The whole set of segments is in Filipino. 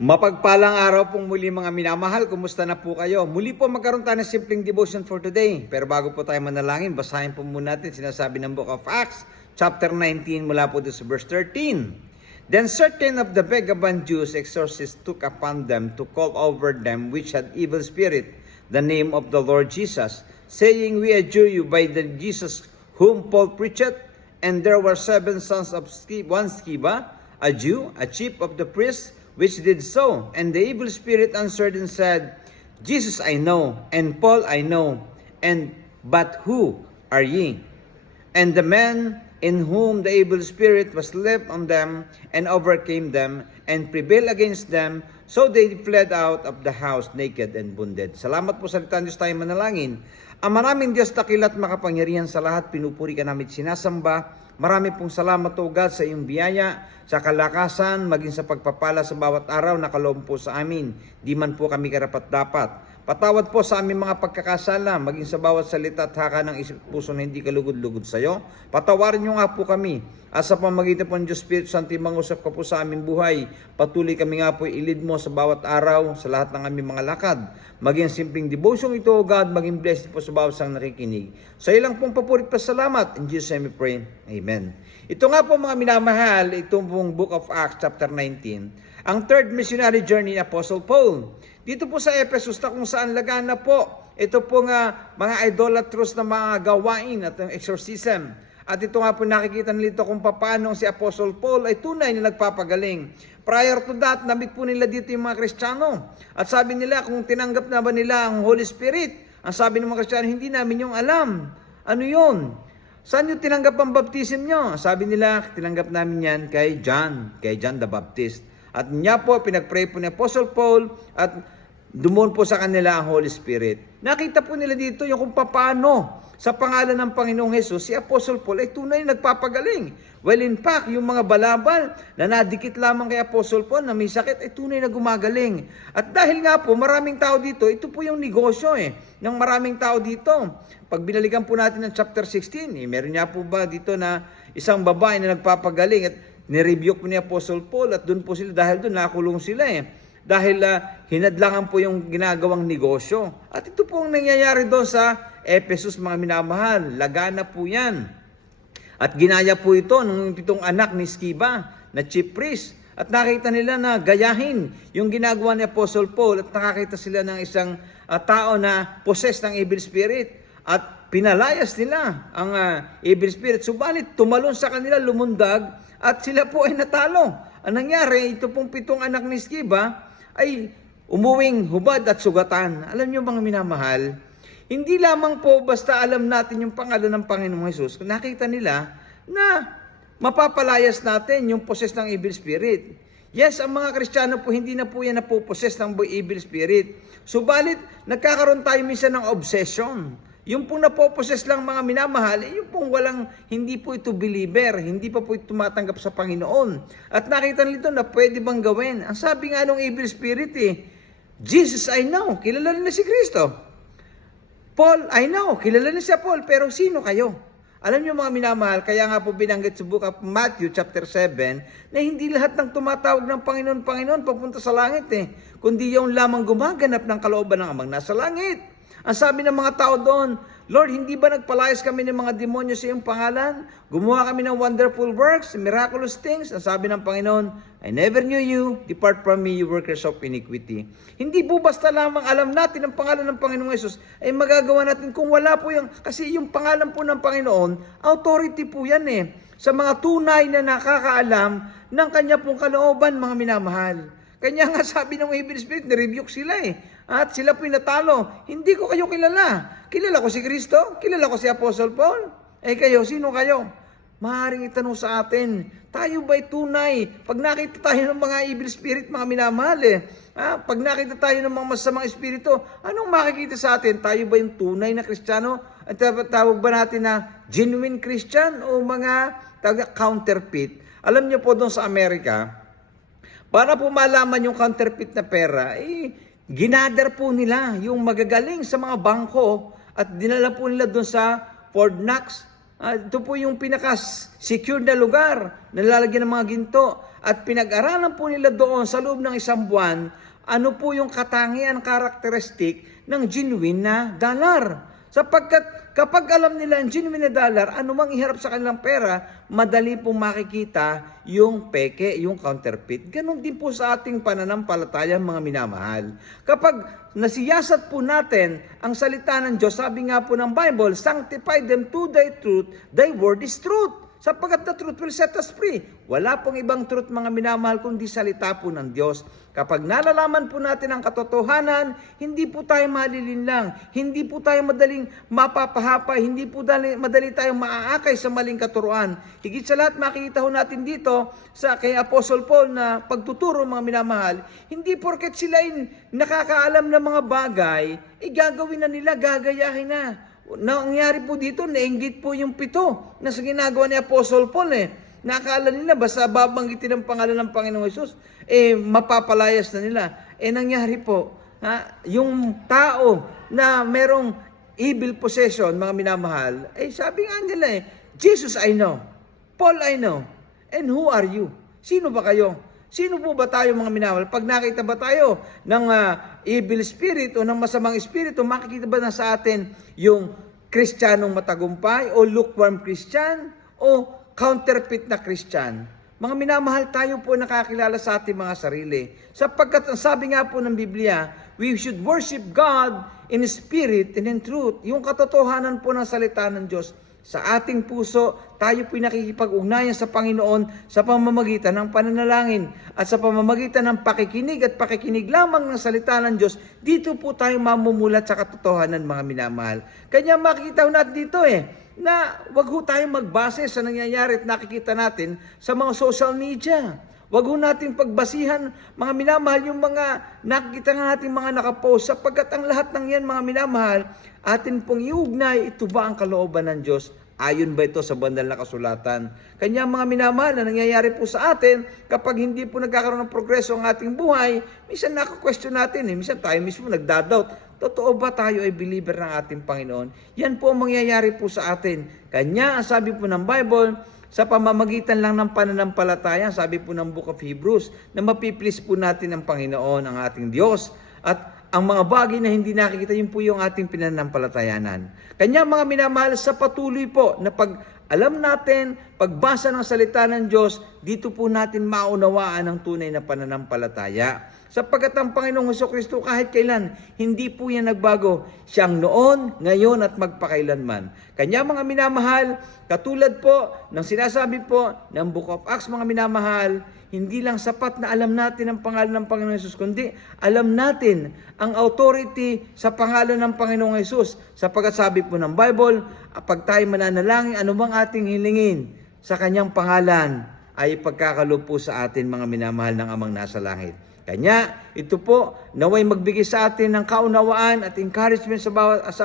Mapagpalang araw pong muli mga minamahal, kumusta na po kayo? Muli po magkaroon tayo ng simpleng devotion for today. Pero bago po tayo manalangin, basahin po muna natin sinasabi ng Book of Acts, chapter 19 mula po sa verse 13. Then certain of the vagabond Jews exorcists took upon them to call over them which had evil spirit the name of the Lord Jesus, saying, We adjure you by the Jesus whom Paul preached. And there were 7 sons of one Sceva, a Jew, a chief of the priests, which did so. And the evil spirit answered and said, Jesus I know, and Paul I know, but who are ye? And the man in whom the evil spirit was left on them, and overcame them, and prevailed against them, so they fled out of the house naked and wounded. Salamat po sa litan Diyos, tayo manalangin. Ang maraming Diyos, takilat makapangyarihan sa lahat, pinupuri ka namin sinasamba. Marami pong salamat o God sa iyong biyaya, sa kalakasan, maging sa pagpapala sa bawat araw na kaloob po sa amin. Di man po kami karapat-dapat. Patawad po sa aming mga pagkakasala, maging sa bawat salita at haka ng isip at puso na hindi kalugod-lugod sa iyo. Patawarin niyo nga po kami. At sa pamagitan po ng Diyos Espiritu Santo, mangusap ka po sa aming buhay. Patuloy kami nga po ilid mo sa bawat araw, sa lahat ng aming mga lakad. Maging simpleng devotion ito, O God, maging blessed po sa bawat sang nakikinig. Sa ilang pong papurit pa salamat. In Jesus' name we pray. Amen. Ito nga po mga minamahal, itong pong Book of Acts chapter 19. Ang third missionary journey ni Apostle Paul. Dito po sa Ephesus na kung saan lagana po, ito po nga mga idolatrous na mga gawain at exorcism. At ito nga po nakikita nito kung paano si Apostle Paul ay tunay na nagpapagaling. Prior to that, namit po nila dito yung mga Kristiyano. At sabi nila kung tinanggap na ba nila ang Holy Spirit. Ang sabi ng mga Kristiyano, hindi namin yung alam. Ano yun? Saan yung tinanggap ang baptism nyo? Sabi nila, tinanggap namin yan kay John the Baptist. At niya po, pinagpray po ni Apostle Paul at dumon po sa kanila ang Holy Spirit. Nakita po nila dito yung kung paano sa pangalan ng Panginoong Hesus, si Apostle Paul ay tunay nagpapagaling. Well, in fact, yung mga balabal na nadikit lamang kay Apostle Paul na may sakit ay tunay na gumagaling. At dahil nga po, maraming tao dito, ito po yung negosyo ng maraming tao dito. Pag binalikan po natin ng chapter 16, meron niya po ba dito na isang babae na nagpapagaling at nirebuke po ni Apostle Paul at doon po sila, dahil doon nakulong sila Dahil hinadlangan po yung ginagawang negosyo. At ito po ang nangyayari doon sa Ephesus, mga minamahal. Lagana po yan. At ginaya po ito ng 7 anak ni Sceva na chief priest. At nakita nila na gayahin yung ginagawa ni Apostle Paul at nakakita sila ng isang tao na possessed ng evil spirit. At pinalayas nila ang evil spirit. Subalit tumalon sa kanila, lumundag at sila po ay natalo. Ang nangyari, ito pong 7 anak ni Sceva ay umuwing hubad at sugatan. Alam niyo mga minamahal, hindi lamang po basta alam natin yung pangalan ng Panginoong Hesus, nakita nila na mapapalayas natin yung possess ng evil spirit. Yes, ang mga Kristiyano po, hindi na po yan napopossess ng evil spirit. Subalit, nagkakaroon tayo minsan ng obsession. Yung pong napopossess lang mga minamahal, yung pong hindi po ito believer, hindi pa po ito tumatanggap sa Panginoon. At nakita nito na pwede bang gawin. Ang sabi nga nung evil spirit Jesus I know, kilala na si Kristo. Paul I know, kilala na siya Paul, pero sino kayo? Alam niyo mga minamahal, kaya nga po binanggit sa Book of Matthew chapter 7 na hindi lahat ng tumatawag ng Panginoon, Panginoon papunta sa langit kundi yung lamang gumaganap ng kalooban ng Amang nasa langit. Ang sabi ng mga tao doon, Lord, hindi ba nagpalayas kami ng mga demonyo sa iyong pangalan? Gumawa kami ng wonderful works, miraculous things. Ang sabi ng Panginoon, I never knew you. Depart from me, you workers of iniquity. Hindi po basta lamang alam natin ang pangalan ng Panginoong Hesus ay magagawa natin kung wala po kasi yung pangalan po ng Panginoon, authority po yan sa mga tunay na nakakaalam ng kanya pong kalooban, mga minamahal. Kanya nga sabi ng evil spirit, nirebuke sila At sila po'y natalo. Hindi ko kayo kilala. Kilala ko si Kristo, kilala ko si Apostle Paul. Kayo, sino kayo? Maaaring itanong sa atin, tayo ba'y tunay? Pag nakita tayo ng mga evil spirit, mga minamahal pag nakita tayo ng mga masamang espiritu, anong makikita sa atin? Tayo ba yung tunay na Kristiyano? At tawag ba natin na genuine Christian o mga counterfeit? Alam niyo po doon sa Amerika, para po malaman yung counterfeit na pera, ginather po nila yung magagaling sa mga bangko at dinala po nila doon sa Fort Knox Ito po yung pinaka-secure na lugar na lalagyan ng mga ginto. At pinag-aralan po nila doon sa loob ng isang buwan, ano po yung katangian, karakteristik ng genuine na dollar. Sapagkat kapag alam nila ang genuine na dollar, anumang iharap sa kanilang pera, madali pong makikita yung peke, yung counterfeit. Ganon din po sa ating pananampalataya, mga minamahal. Kapag nasiyasat po natin ang salita ng Diyos, sabi nga po ng Bible, sanctify them to thy truth, thy word is truth. Sapagkat the truth will set us free. Wala pong ibang truth, mga minamahal, kundi salita po ng Diyos. Kapag nalalaman po natin ang katotohanan, hindi po tayo malilinlang, hindi po tayo madaling mapapahapa, hindi po madali tayong maaakay sa maling katuruan. Higit sa lahat, makikita ho natin dito sa kay Apostle Paul na pagtuturo, mga minamahal, hindi porket sila nakakaalam ng mga bagay, gagawin na nila, gagayahin na. Nangyari po dito, nainggit po yung 7 na sa ginagawa ni Apostle Paul Nakakala nila basta babanggitin ang pangalan ng Panginoong Hesus, mapapalayas na nila. Nangyari po, yung tao na merong evil possession, mga minamahal, sabi nga nila Jesus I know, Paul I know, and who are you? Sino ba kayo? Sino po ba tayo, mga minamahal? Pag nakita ba tayo ng evil spirit o ng masamang espiritu, makikita ba na sa atin yung Kristiyanong matagumpay o lukewarm Christian o counterfeit na Christian? Mga minamahal, tayo po nakakilala sa ating mga sarili. Sapagkat ang sabi nga po ng Biblia, we should worship God in spirit and in truth. Yung katotohanan po ng salita ng Diyos sa ating puso, tayo po'y nakikipag-ugnayan sa Panginoon sa pamamagitan ng pananalangin at sa pamamagitan ng pakikinig at pakikinig lamang ng salita ng Diyos. Dito po tayo mamumulat sa katotohanan, mga minamahal. Kanya makikita natin dito na wag ho tayong magbase sa nangyayari at nakikita natin sa mga social media. Wag ho nating pagbasihan, mga minamahal, yung mga nakikita nga natin mga nakapost, sapagkat ang lahat ng yan, mga minamahal, atin pong iugnay, ito ba ang kalooban ng Diyos? Ayon ba ito sa bandal na kasulatan? Kanya, mga minamahal, na nangyayari po sa atin, kapag hindi po nagkakaroon ng progreso ang ating buhay, minsan nako-question natin, minsan tayo mismo nagdadoubt. Totoo ba tayo ay believer ng ating Panginoon? Yan po ang mangyayari po sa atin. Kanya, ang sabi po ng Bible, sa pamamagitan lang ng pananampalataya, sabi po ng Book of Hebrews, na mapiplease po natin ang Panginoon, ang ating Diyos. At ang mga bagay na hindi nakikita, yun po yung ating pinanampalatayanan. Kanya, mga minamahal, sa patuloy po na pag alam natin, pagbasa ng salita ng Diyos, dito po natin maunawaan ang tunay na pananampalataya. Sapagkat ang Panginoong Hesukristo kahit kailan, hindi po yan nagbago. Siyang noon, ngayon at magpakailanman. Kanya, mga minamahal, katulad po ng sinasabi po ng Book of Acts, mga minamahal, hindi lang sapat na alam natin ang pangalan ng Panginoong Hesus, kundi alam natin ang authority sa pangalan ng Panginoong Hesus. Sapagkat sabi po ng Bible, pag tayo mananalangin, anumang ating hilingin sa kanyang pangalan ay pagkakalob po sa atin, mga minamahal ng Amang nasa langit. Kanya, ito po, naway magbigay sa atin ng kaunawaan at encouragement sa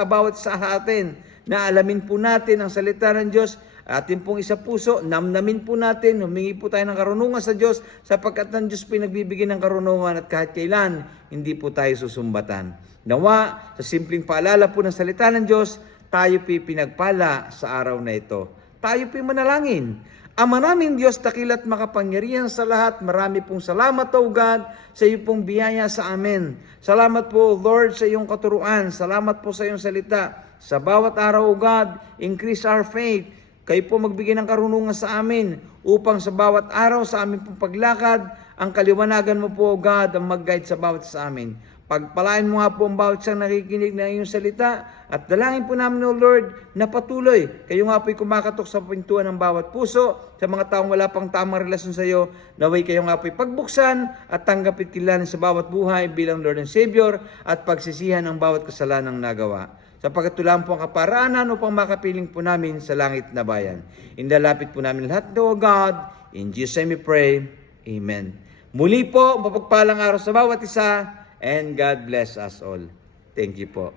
bawat isa sa atin na alamin po natin ang salita ng Diyos, atin pong isa puso, namnamin po natin, humingi po tayo ng karunungan sa Diyos, sapagkat ng Diyos po nagbibigay ng karunungan at kahit kailan, hindi po tayo susumbatan. Nawa, sa simpleng paalala po ng salita ng Diyos, tayo po pinagpala sa araw na ito. Tayo po manalangin. Ama naming Diyos, dakila't makapangyarihan sa lahat, marami pong salamat, O God, sa iyong pong biyaya sa amin. Salamat po, Lord, sa iyong katuruan. Salamat po sa iyong salita. Sa bawat araw, O God, increase our faith. Kayo po magbigay ng karunungan sa amin upang sa bawat araw sa amin pong paglakad, ang kaliwanagan mo po, O God, ang mag-guide sa bawat sa amin. Pagpalain mo nga po ang bawat isang nakikinig ng iyong salita at dalangin po namin, O Lord, na patuloy. Kayo nga po'y kumakatok sa pintuan ng bawat puso, sa mga taong wala pang tamang relasyon sa iyo, naway kayo nga po'y pagbuksan at tanggapit kilala sa bawat buhay bilang Lord and Savior at pagsisihan ang bawat kasalanang nagawa. Sapagkat tulang po ang kaparaanan upang makapiling po namin sa langit na bayan. Indalapit po namin lahat, O God. In Jesus' name we pray. Amen. Muli po, mapagpalang araw sa bawat isa. And God bless us all. Thank you po.